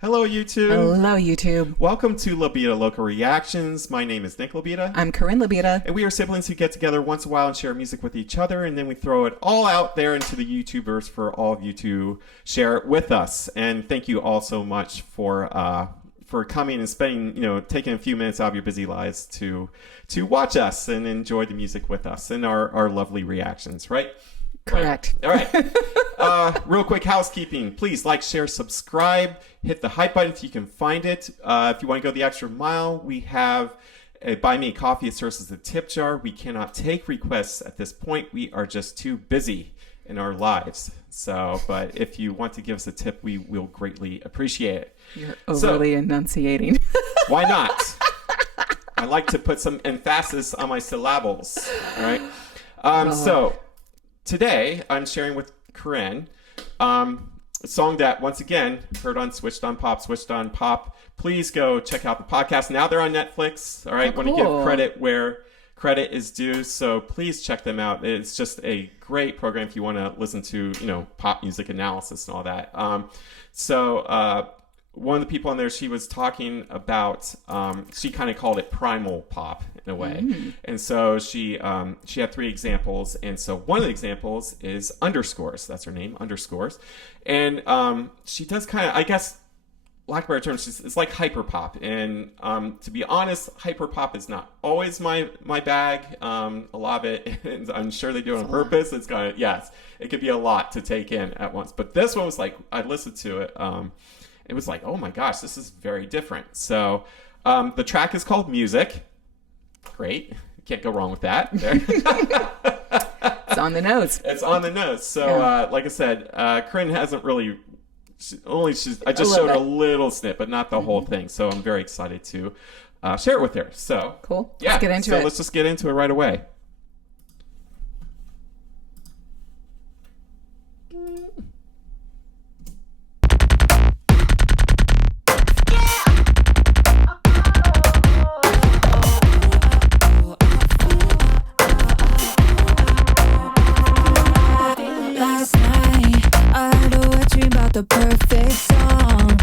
Hello, YouTube. Hello, YouTube. Welcome to Lobita Local Reactions. My name is Nick Lobita. I'm Corinne Lobita. And we are siblings who get together once in a while and share music with each other, and then we throw it all out there into the YouTubers for all of you to share it with us. And thank you all so much for coming and spending, taking a few minutes out of your busy lives to watch us and enjoy the music with us and our lovely reactions, right? Correct. Right. All right. Real quick housekeeping. Please like, share, subscribe. Hit the hype button if you can find it. If you want to go the extra mile, we have a Buy Me a Coffee. It serves as a tip jar. We cannot take requests at this point. We are just too busy in our lives. But if you want to give us a tip, we will greatly appreciate it. You're overly enunciating. Why not? I like to put some emphasis on my syllables. All right. So today I'm sharing with Corinne a song that, once again, heard on Switched on Pop. Please go check out the podcast. Now they're on Netflix. All right. Oh, Want to cool. give credit where credit is due. So please check them out. It's just a great program if you want to listen to, pop music analysis and all that. One of the people on there, she was talking about, she kind of called it primal pop in a way. And so she had three examples. And so one of the examples is Underscores. That's her name, Underscores. And she does kind of, I guess, lack of better terms, it's like hyper pop. And to be honest, hyper pop is not always my bag. A lot of it, I'm sure they do it on purpose. It's kind of, yes, it could be a lot to take in at once. But this one was like, I listened to it. It was like, oh my gosh, this is very different. So the track is called Music. Great. Can't go wrong with that. It's on the nose. It's on the nose. So like I said, Corinne hasn't really, I just showed her a little snip, but not the whole thing. So I'm very excited to share it with her. So cool. Yeah. Let's get into it. Let's just get into it right away. The perfect song.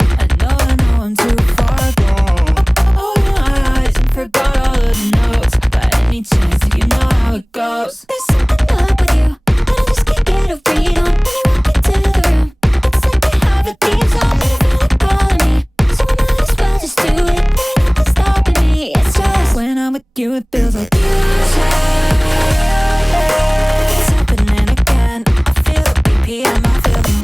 I know I'm too far gone. Open my eyes and forgot all of the notes. By any chance, you know how it goes. There's something up with you, but I just can't get over you. When you walk into the room, it's like I have a theme song, and I feel like calling me. So I might as well just do it. Ain't nothing stopping me. It's just when I'm with you, it feels like music. It's happening again. I feel the BPM. I feel the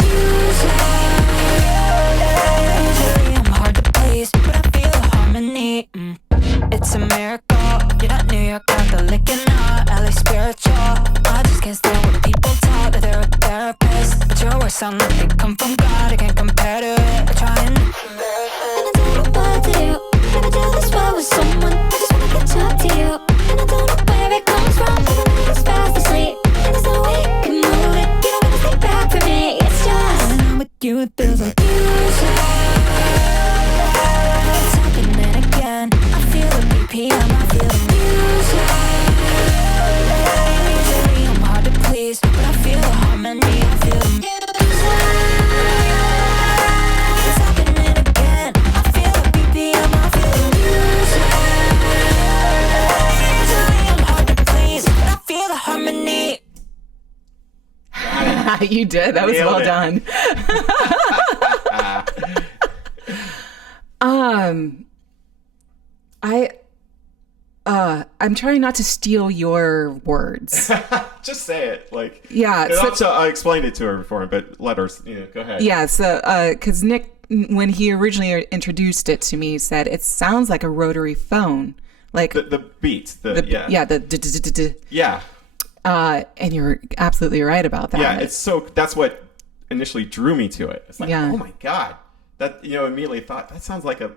it's a miracle. You're not New York, got the licking out. LA spiritual. I just can't stand when people talk that they're a therapist, but your words sound like they come from God. I can't compare to it. I try and I don't know what to do. Never do this well with someone. I just wanna catch up to you, and I don't know where it comes from. But the night is fast asleep, and there's no way you can move it. You don't wanna stay back from me. It's just when I'm with you, it feels like music. It's happening again. I feel the BPM, I feel the music. Usually I'm hard to please, but I feel the harmony, I feel the music. It's happening again. I feel the BPM, I feel the music. Usually I'm hard to please, but I feel the harmony. You did. That was Nailed well it. done. I'm trying not to steal your words. Just say it. Like, Yeah. I explained it to her before, but let her, go ahead. Yeah. So, because Nick, when he originally introduced it to me, said it sounds like a rotary phone, like The beat. Yeah. And you're absolutely right about that. Yeah, that's what initially drew me to it. It's like, Yeah. oh my God. That, immediately thought, that sounds like a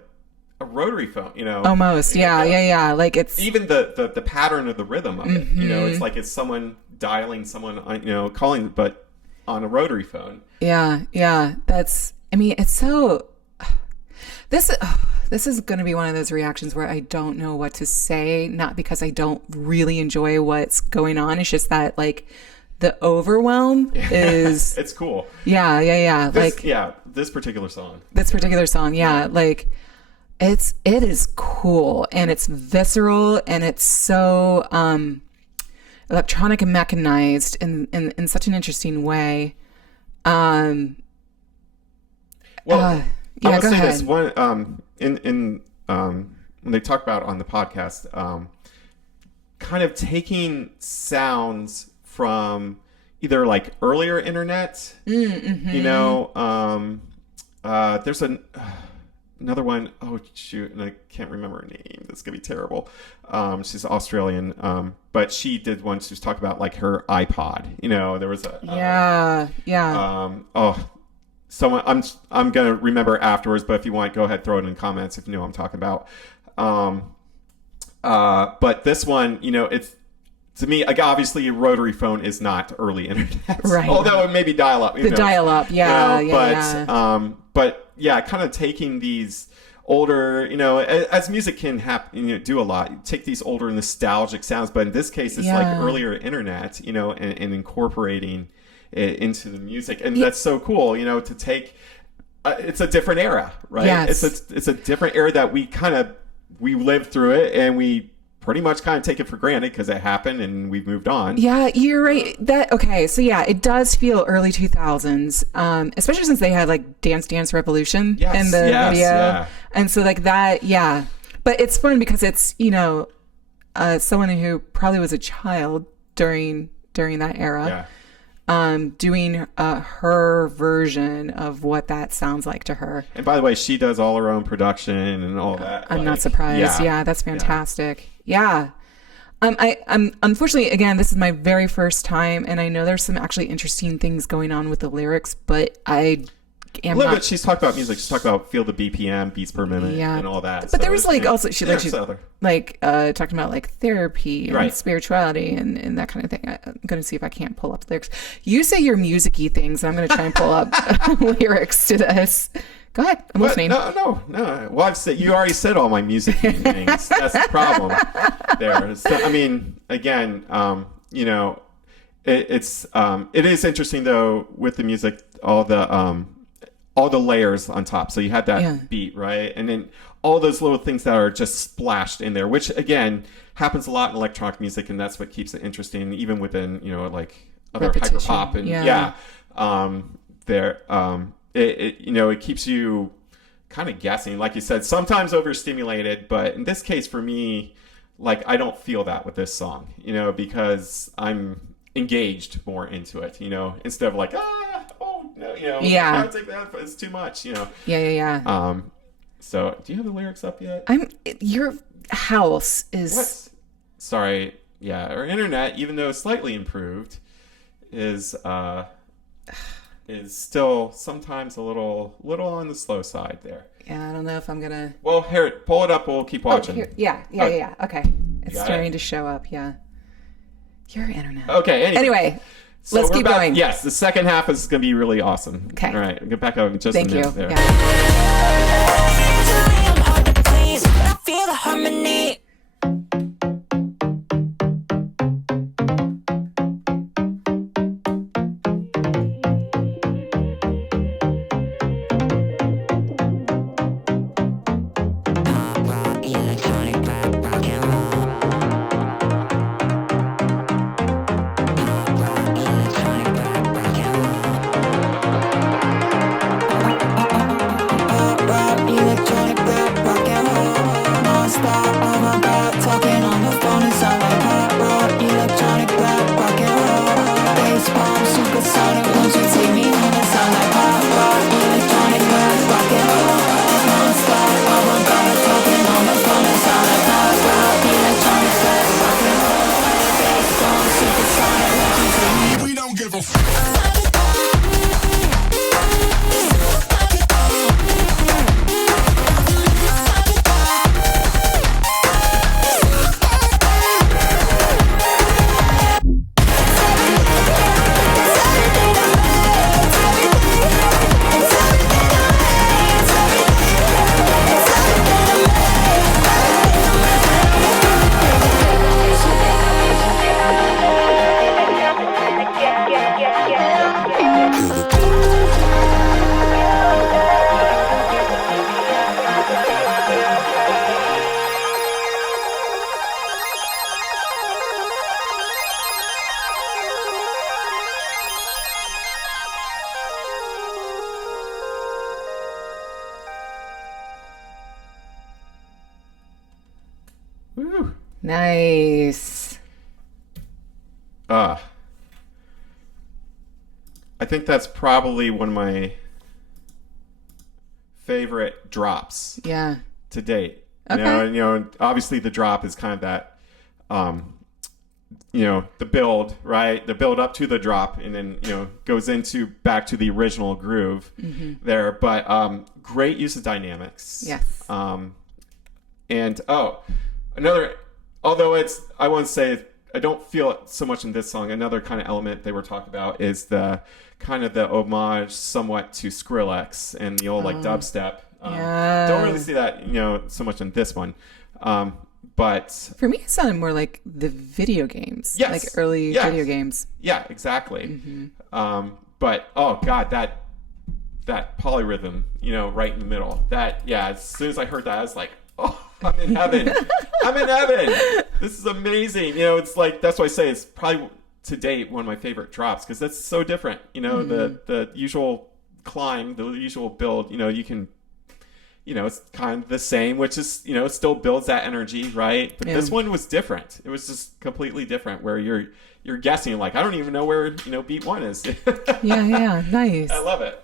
rotary phone, Almost. Yeah. Like it's even the pattern of the rhythm of it, it's like it's someone dialing someone, calling, but on a rotary phone. Yeah. That's, it's so, this is going to be one of those reactions where I don't know what to say, not because I don't really enjoy what's going on. It's just that, like, the overwhelm is it's cool. Yeah. this particular song. This particular song, yeah. Like, it is cool, and it's visceral, and it's so electronic and mechanized in such an interesting way. Well, Yeah, I will go say ahead. this one in when they talk about on the podcast, kind of taking sounds from either like earlier internet, you know, there's another one. Oh shoot, and I can't remember her name. That's gonna be terrible. She's Australian, but she did one. She was talking about like her iPod. You know, there was a someone I'm gonna remember afterwards. But if you want, go ahead, throw it in the comments if you know what I'm talking about. But this one, you know, it's to me, like, obviously, a rotary phone is not early internet, Right. Although it may be dial-up. The dial-up, yeah, you know, but yeah, kind of taking these older, you know, as music can happen, you know, do a lot. You take these older nostalgic sounds, but in this case, it's like earlier internet, you know, and incorporating it into the music, and that's so cool, you know, to take. It's a different era, right? Yes. It's a different era that we lived through it, and we pretty much kind of take it for granted because it happened and we've moved on. Yeah, you're right. So yeah, it does feel early 2000s, especially since they had like Dance Revolution in the video. Yeah. And so like that, yeah. But it's fun because it's, you know, someone who probably was a child during that era. Doing her version of what that sounds like to her. And by the way, she does all her own production and all that. I'm not surprised. Yeah, that's fantastic. Yeah. I'm unfortunately, again, this is my very first time, and I know there's some actually interesting things going on with the lyrics, but I am a little not. bit. She's talked about music. She's talked about feel the BPM, beats per minute, and all that. But there was like also she's talking about like therapy and spirituality and that kind of thing. I'm going to see if I can't pull up lyrics. You say your music-y things, and I'm going to try and pull up lyrics to this. Go ahead. I'm listening. No. Well, you already said all my music things. That's the problem there. So, I mean, again, you know, it is interesting though with the music, all the layers on top. So you had that beat, right? And then all those little things that are just splashed in there, which again happens a lot in electronic music, and that's what keeps it interesting, even within, you know, like other hyper pop and it you know, it keeps you kind of guessing, like you said, sometimes overstimulated, but in this case for me, like, I don't feel that with this song, you know, because I'm engaged more into it, you know, instead of like, no, you know, I don't take that, it's too much, you know. Yeah. So do you have the lyrics up yet? Your house is what? Sorry, yeah, our internet, even though slightly improved, is still sometimes a little on the slow side there. Yeah, I don't know if I'm gonna. Well, here, pull it up. We'll keep watching. Yeah. Okay, it's starting to show up. Yeah, your internet. Okay. Anyway, so let's keep going. Yes, the second half is going to be really awesome. Okay. All right, get back up in just a minute. There. Feel the harmony. Stop. Nice. I think that's probably one of my favorite drops Yeah. to date. Okay. Obviously the drop is kind of that, the build, right? The build up to the drop, and then, goes into back to the original groove there. But great use of dynamics. Yes. And I want to say, I don't feel it so much in this song. Another kind of element they were talking about is the kind of the homage somewhat to Skrillex and the old dubstep. Yeah. Don't really see that, so much in this one. But for me, it sounded more like the video games. Yes. Like early video games. Yeah, exactly. But oh god, that polyrhythm, right in the middle. As soon as I heard that, I was like, oh, I'm in heaven. I'm in heaven. This is amazing. It's like, that's why I say it's probably to date one of my favorite drops, because that's so different. The usual climb, the usual build, you can, it's kind of the same, which is, it still builds that energy, right? But this one was different. It was just completely different, where you're guessing, like, I don't even know where, beat one is. Yeah, nice. I love it.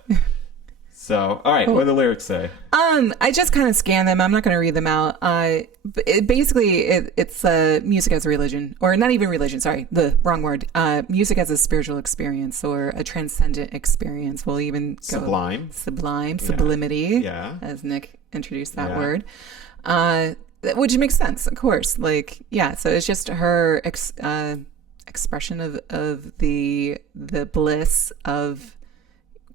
So, all right, what do the lyrics say? I just kind of scanned them. I'm not going to read them out. It's music as a religion, or not even religion. Sorry, the wrong word. Music as a spiritual experience, or a transcendent experience. We'll even go sublimity. Yeah, as Nick introduced that word, which makes sense, of course. So it's just her expression of the bliss of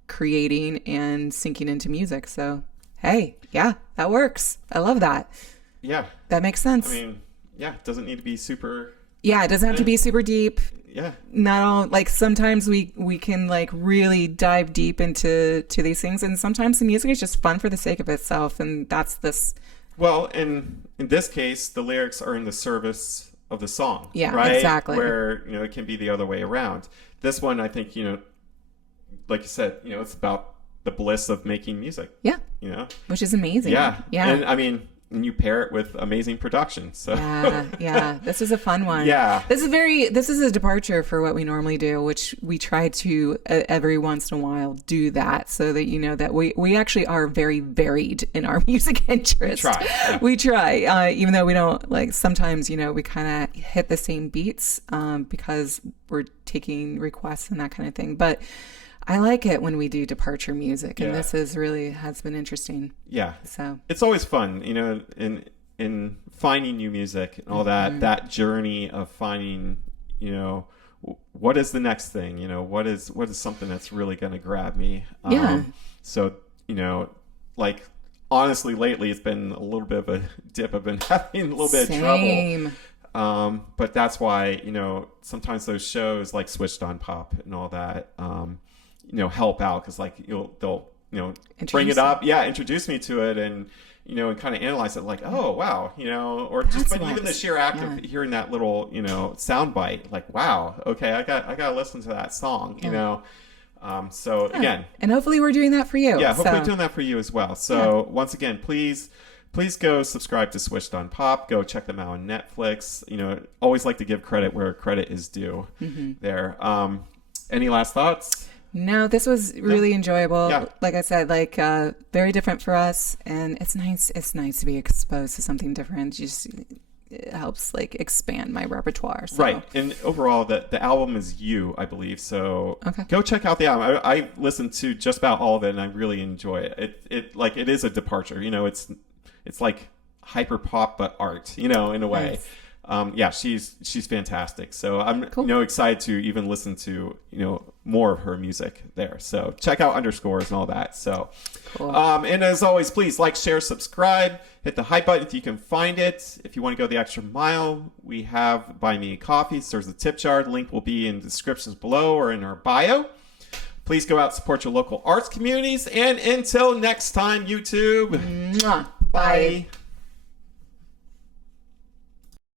creating and sinking into music. So hey, that works. I love that. Yeah, that makes sense. I mean, it doesn't need to be super. Yeah, it doesn't have to be super deep. Yeah, not all, like, sometimes we can like really dive deep into these things, and sometimes the music is just fun for the sake of itself, and that's this. Well, in this case, the lyrics are in the service of the song. Yeah, right? Exactly. Where it can be the other way around. This one, I think, like you said, it's about the bliss of making music. Yeah. Which is amazing. Yeah. Yeah. And I mean, you pair it with amazing production. So yeah. This is a fun one. Yeah. This is a departure for what we normally do, which we try to every once in a while do that, so that that we actually are very varied in our music interests. We try. Even though we don't, like, sometimes, we kind of hit the same beats because we're taking requests and that kind of thing. But I like it when we do departure music, and this has been interesting. Yeah. So it's always fun, in finding new music and all that journey of finding, what is the next thing, what is something that's really going to grab me. So, like, honestly, lately it's been a little bit of a dip. I've been having a little bit of trouble. But that's why, sometimes those shows like Switched on Pop and all that, help out, because like they'll bring it up, introduce me to it, and and kind of analyze it, like, oh wow, or just even the sheer act of hearing that little sound bite, like, wow, okay, I gotta listen to that song, so again, and hopefully we're doing that for you. Hopefully doing that for you as well. So once again, please go subscribe to Switched on Pop. Go check them out on Netflix. Always like to give credit where credit is due there. Any last thoughts? No, this was really enjoyable. Yeah. Like I said, very different for us, and it's nice. It's nice to be exposed to something different. It helps expand my repertoire. So. Right, and overall, the album is you, I believe. So go check out the album. I listened to just about all of it, and I really enjoy it. It is a departure. It's like hyper pop, but art. In a way. Nice. She's fantastic. So I'm excited to even listen to more of her music there. So check out Underscores and all that. So cool. And as always, please like, share, subscribe, hit the hype button if you can find it. If you want to go the extra mile, we have Buy Me a Coffee. So there's a tip jar. The link will be in the descriptions below or in our bio. Please go out and support your local arts communities. And until next time, YouTube. Mwah. Bye.